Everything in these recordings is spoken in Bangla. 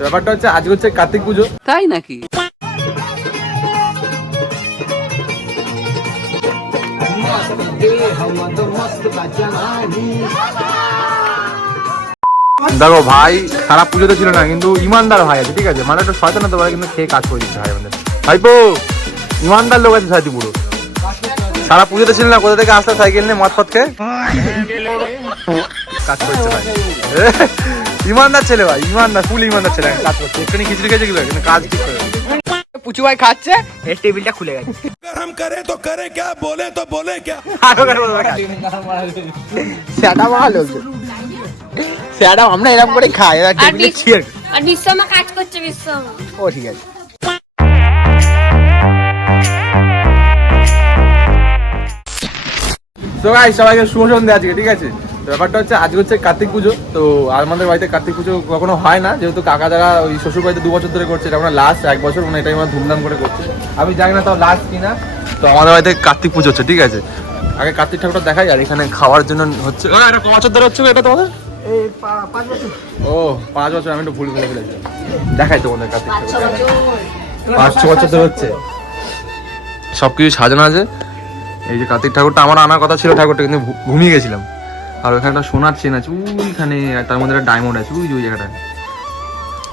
ব্যাপারটা হচ্ছে আজকে হচ্ছে কার্তিক পুজো, তাই নাকি? দেখো ভাই খারাপ পুজোতে ছিল না, কিন্তু ইমানদার ভাই আছে, ঠিক আছে, মানে একটা শয়তান হতে পারে কিন্তু খেয়ে কাজ করে দিচ্ছে ভাই আমাদের। ভাইপো ইমানদার লোক আছে সাথী পুরো। সারা পুজোতে ছিল না, কোথা থেকে আসতে সাইকেল নিয়ে মদ ফদ খেয়ে কাজ করছে ভাই। ইমানদার ছেলে ভাই, ইমানদার, ফুল ইমানদার ছেলে, কাজ করছে। এখানে খিচড়ি খেয়েছে কিন্তু কাজ ঠিক করে। পুচু ভাই খাচ্ছে, এই টেবিলটা খুলে গেছে। हम करे तो करे क्या, बोले तो बोले क्या। সেটা ভালো, সেটা আমরা এরকম করে খাই, টেবিলে ছিঁড়ে। আর বিশ্বমা কাজ করছে, বিশ্বমা। ও ঠিক আছে। তো গাইস সবাইকে শুভ সন্ধ্যা আজকে, ঠিক আছে। ব্যাপারটা হচ্ছে আজকে হচ্ছে কার্তিক পুজো। তো আমাদের বাড়িতে কার্তিক পুজো কখনো হয় না, যেহেতু কাকা যারা ওই শ্বশুর বাড়িতে 2 বছর ধরে করছে, এটা আমরা লাস্ট 1 বছর, মানে এটাই আমরা ধুমধাম করে করছি। আমি জানি না তাও লাস্ট কিনা। তো আমাদের বাড়িতে কার্তিক পুজো হচ্ছে, ঠিক আছে। আগে কার্তিক ঠাকুরটা দেখাই, আর এখানে খাওয়ার জন্য হচ্ছে। এটা ক বছর ধরে হচ্ছে এটা তোমাদের? ও 5 বছর, আমি একটু ভুল করে ফেলেছি। দেখাই তোমাদের কার্তিক ঠাকুর 5-6 বছর ধরে হচ্ছে, সবকিছু সাজানো আছে। এই যে কার্তিক ঠাকুরটা আমার আনার কথা ছিল, ঠাকুরটা কিন্তু ঘুমিয়ে গেছিলাম। আর ওখানে একটা সোনার চেন আছে ওইখানে, তার মধ্যে একটা ডায়মন্ড আছে ওই জায়গাটা।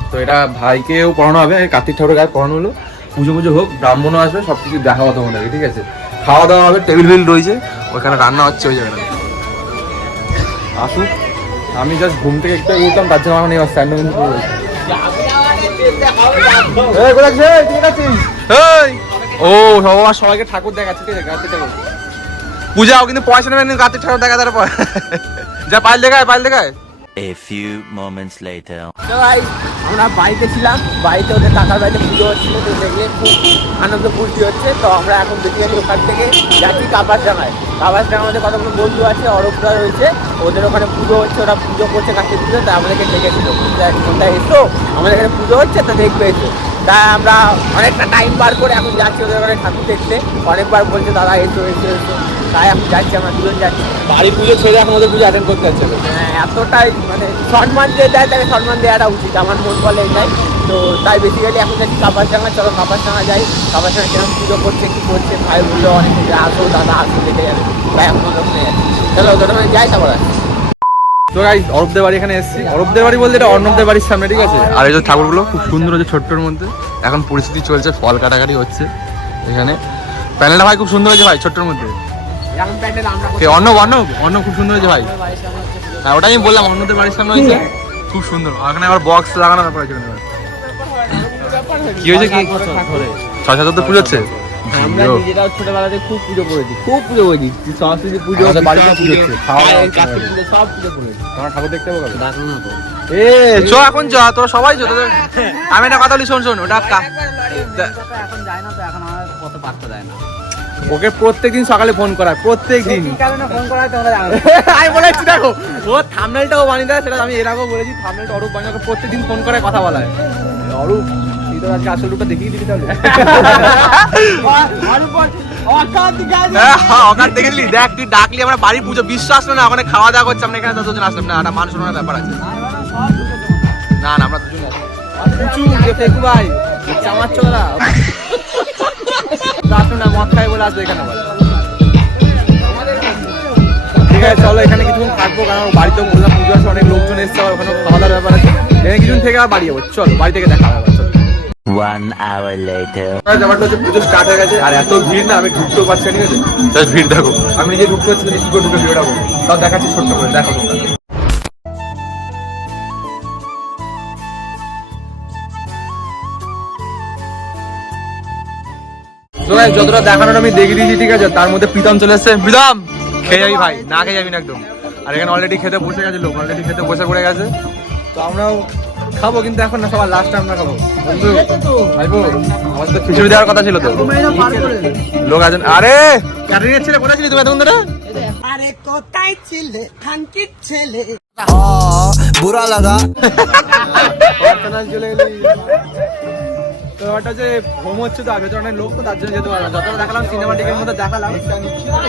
তো এটা ভাইকেও পড়ানো হবে, কার্তিক ঠাকুরের গায়ে পড়ানো হলো। পুজো পুজো হোক, ব্রাহ্মণও আসবে, সব কিছু দেখা কথা মনে হবে, ঠিক আছে। খাওয়া দাওয়া হবে, টেবিল ফিল রয়েছে, ওইখানে রান্না হচ্ছে ওই জায়গাটা। আসুক, আমি জাস্ট ঘুম থেকে একটু উঠলাম, তার জন্য আমার স্ট্যান্ড ও সবার সবাইকে ঠাকুর দেখাচ্ছে, ঠিক আছে। কার্তিক ঠাকুর পূজাও কিন্তু পয়সা নেবেন, কার্তিক ঠাকুর দেখা তারপর যা পাইল দেখায়, পাইল দেখায়। A few moments later. তো ভাই আমরা বাড়িতে ছিলাম, বাড়িতে ওদের কাকার বাড়িতে পুজো হচ্ছিল, তো দেখলে খুব আনন্দ ফুর্তি হচ্ছে। তো আমরা এখন বেসিক্যালি ওখান থেকে যাচ্ছি কাপাসডাঙ্গায়। কাপাসডাঙ্গার মধ্যে কতগুলো বন্ধু আছে, অরবরা রয়েছে, ওদের ওখানে পুজো হচ্ছে, ওরা পুজো করছে কার্তিক পুজো। তাই আমাদেরকে ডেকেছিল, কোনটায় এসো, আমাদের এখানে পুজো হচ্ছে, তো দেখবে এসো। তাই আমরা অনেকটা টাইম বার করে এখন যাচ্ছি ওদের ওখানে ঠাকুর দেখতে। অনেকবার বলছে দাদা এসো এসো এসো, তাই এখন যাচ্ছি, আমরা দুজন যাচ্ছি। বাড়ি পুজো ছেড়ে এখন ওদের পুজো অ্যাটেন্ড করতে যাচ্ছে। হ্যাঁ, এতটাই মানে সম্মান যে দেয় তাকে সম্মান দেওয়াটা উচিত, আমার মন বলে এটাই। তো তাই বেসিক্যালি এখন যাচ্ছি কাপাসডাঙ্গা। চলো কাপাসডাঙ্গা যাই, কাপাসডাঙ্গা কিরকম পুজো করছে, কী করছে, ভাই বললো অনেক কিছু, আসো দাদা আসো, দেখে যাবে। তাই এখন ওখানে যাচ্ছি, চলো ওদের ওখানে যাই, তারপর আসি। তো গাইস অরূপদের বাড়ি এখানে এসেছি। অরূপদের বাড়ি বলতে এটা অর্ণবদের বাড়ির সামনে, ঠিক আছে। আর এই যে ঠাকুরগুলো খুব সুন্দর হচ্ছে, ছোট্টর মধ্যে। এখন পরিস্থিতি চলছে, ফল কাটাকাটি হচ্ছে এখানে। প্যানেলটা ভাই খুব সুন্দর হয়েছে ভাই, ছোট্টর মধ্যে। এখন প্যান্ডেল আমরা অর্ণব অর্ণব অর্ণব খুব সুন্দর হয়েছে ভাই। হ্যাঁ ওটাই আমি বললাম, অন্যদের বাড়ির সামনে হয়েছে, খুব সুন্দর। ওখানে আবার বক্স লাগানো ব্যাপার আছে। কি হয়েছে, কি 6-7 তো পুজো হচ্ছে। আমরা নিজেরাও ছোটবেলাতে খুব পুজো করেছি, খুব পুজো করেছি, সরস্বতী পুজো, বাড়িতে পুজো হচ্ছে, কার্তিক পুজো, সব পুজো করেছি। তোমার ঠাকুর দেখতে হবে কবে? দেখো না তো, চ এখন চ, তোরা সবাই চ। তোদের আমি একটা কথা বলি, শোন শোন, ওটা এখন যায় না তো, এখন আমার কত পাত্তা দেয় না। ওকে প্রত্যেকদিন সকালে ফোন করায়, প্রত্যেকদিন। কারণে ফোন করা তোমরা জানো। আমি বলেছি দেখো, ও থাম্বনেলটাও বানিয়ে দেয়, সেটা আমি এর আগেও বলেছি। থাম্বনেলটা অরূপ বানিয়ে ওকে প্রত্যেকদিন ফোন করে কথা বলায়। অরূপ তুই তো আজকে আসল রূপটা দেখিয়ে দিবি তাহলে। অকার দেখেছিলি, দেখ তুই ডাকলি, আমরা বাড়ির পুজো, বিশ্বাস না ওখানে খাওয়া দাওয়া করছে, আমরা এখানে 10 জন আসলাম না, একটা মান শোনার ব্যাপার আছে। না না আমরা দুজনে আসি। ফেকু ভাই চামার চোরা আসুন না, মদ খাই বলে আসবে এখানে। ঠিক আছে চলো, এখানে কিছুক্ষণ থাকবো, কারণ বাড়িতেও বললাম পুজো আছে, অনেক লোকজন এসছে, আবার ওখানে খাওয়া দাওয়ার ব্যাপার আছে। এখানে কিছুক্ষণ থেকে আবার বাড়ি যাবো, চলো বাড়ি থেকে দেখা হবে। 1 hour later. ব্যাপারটা হচ্ছে পুজো স্টার্ট হয়ে গেছে, আর এত ভিড় না, আমি ঢুকতেও পারছি না, ঠিক আছে। জাস্ট ভিড় দেখো, আমি নিজে ঢুকতে পারছি না, কি করে ঢুকে ভিড়টা বলবো, তাও দেখাচ্ছি ছোট্ট করে, দেখো তোমরা। যতটা দেখানোর আমি দেখে দিয়েছি, ঠিক আছে। তার মধ্যে প্রীতম চলে এসছে। প্রীতম খেয়ে যাবি ভাই, না খেয়ে যাবি না একদম। আর এখানে অলরেডি খেতে বসে গেছে লোক, অলরেডি খেতে বসে পড়ে গেছে। তো আমরাও খাবো, কিন্তু এখন না, সবার লাস্টে আমরা খাবো। বন্ধু ভাইবো, আমাদের তো খিচুড়ি দেওয়ার কথা ছিল তো, লোক আছেন। আরে ক্যাটারিং এর ছেলে কোথায় ছিলি তুমি এতক্ষণ ধরে? আরে কোথায় ছিলে খানকির ছেলে, বুড়া লাগা চলে এলি। তো ওটা যে হোম হচ্ছে, তো ভেতরে অনেক লোক, তো তার জন্য যেতে পারলাম। যতটা দেখালাম সিনেমাটিকের মধ্যে দেখালাম,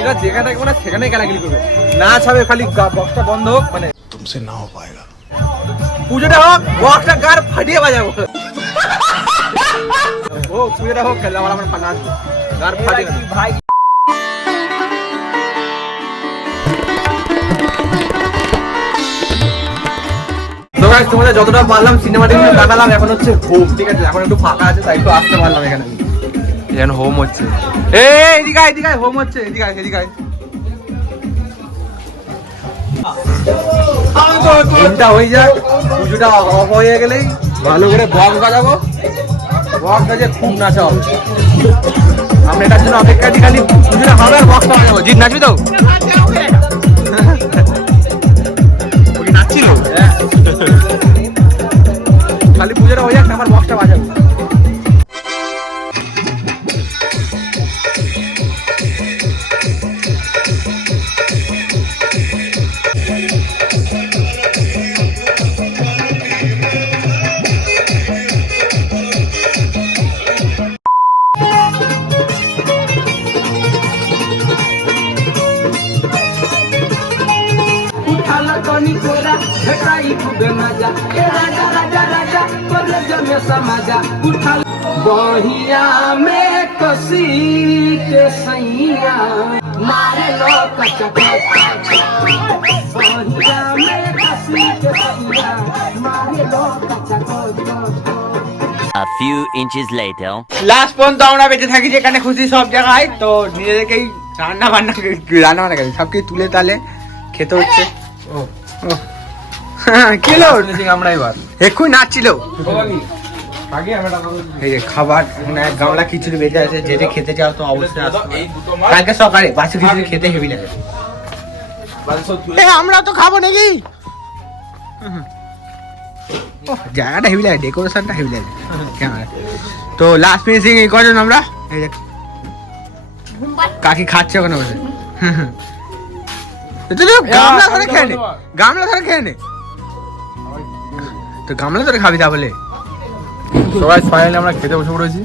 এটা যেখানে থাকবে না সেখানেই গালাগালি করবে, না ছাবে খালি বক্সটা বন্ধ হোক, মানে तुमसे ना हो पाएगा। পুজোটা হোক বক্সটা গার ফাটিয়ে বাজাবো ও পুজোটা হোক খেললাম আমার নাচ গার ফাটিয়ে ভাই তো গাইস তোমাদের যতটা পারলাম সিনেমাটিক দেখালাম এখন হচ্ছে হোম ঠিক আছে এখন একটু ফাঁকা আছে তাই একটু আসতে পারলাম এখানে এখন হোম হচ্ছে এদিকে হোম হচ্ছে এদিকে হোমটা হয়ে যাক পুজোটা অফ হয়ে গেলেই ভালো করে বক্স বাজাবো বক্স বাজে খুব নাচা হবে আমরা এটার জন্য অপেক্ষা আছি খালি পুজোটা হবে আর বক্সটা বাজাবো জিৎ নাচবি তো নাচছিল খালি পুজোটা হয়ে যাক আমার বক্সটা বাজাবো बहिया में कसी के सैया मारे लो कचका बहिया में कसी के सैया मारे लो कचका A few inches later. Last পর্যন্ত আমরা বেঁচে থাকি যেখানে খুশি সব জায়গায় তো নিজেদেরকেই রান্না বান্না সব কিছু তুলে তালে খেতে হচ্ছে কিলো আমরা এবার এক্ষুনি নাচছিল এই যে খাবার মানে এক গামলা খিচুড়ি বেঁচে আছে যেটা খেতে চাও তো অবশ্যই আসো কালকে সকালে বাসি খিচুড়ি খেতে হেভি লাগে আমরা তো খাবো নাকি জায়গাটা হেভি লাগে ডেকোরেশনটা হেভি লাগে ক্যামেরা তো লাস্ট ফিনিশিং এই কজন আমরা এই যে কাকি খাচ্ছে ওখানে বসে গামলা ধরে খেয়ে নে গামলা ধরে খেয়ে নে তো গামলা ধরে খাবি তাহলে সবাই ফাইনালি আমরা খেতে বসে পড়েছি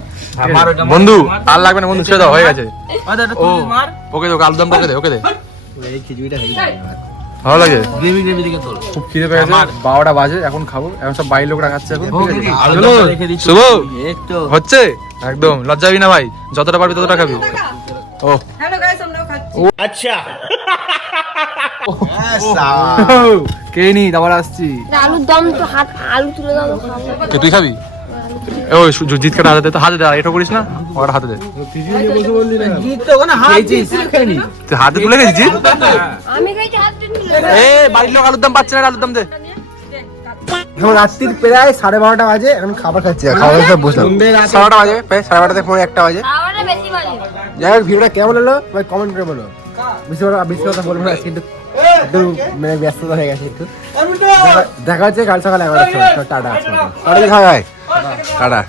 বন্ধু আর লাগবে না বন্ধু ছেড়ে দাও হয়ে গেছে ও ওকে দে আলুদমটা ওকে দে এই খিচুড়িটা হেভি ভালো লাগে খুব খিদে পেয়ে গেছে 12টা বাজে এখন খাবো এখন সব বাইরের লোকরা খাচ্ছে এখন চলো শুভ হচ্ছে একদম লজ্জাবি না ভাই যতটা পারবি ততটা খাবি ও হ্যালো গাইস আমরাও খাচ্ছি কে নি আবার আসছি আলুর দম তো হাত আলু তুলে দাও খাবো তুই খাবি ওই জিৎ কাটা হাতে দে তো হাতে দে এটা করিস না ওর হাতে দে তুই হাতে তুলে গেছিস জিৎ আমি খাইছি হাত দিয়ে তুলে এ বাড়ির লোক আলুর দাম পাচ্ছে না আলুর দাম দে এখন রাত্রির প্রায় 12:30 বাজে এখন খাবার খাচ্ছি খাবার খেয়ে বসলাম 12:30 বাজে প্রায় 12:30 পরে 1টা বাজে খাওয়াটা বেশি বাজে যাই হোক ভিডিওটা কেমন হলো ভাই কমেন্ট করে বলো বেশি কথা বলবো না কিন্তু একটু মানে ব্যস্ততা হয়ে গেছে একটু দেখা হচ্ছে কাল সকালে 11টার সময় টাটা টাটা খাওয়া হয় টাটা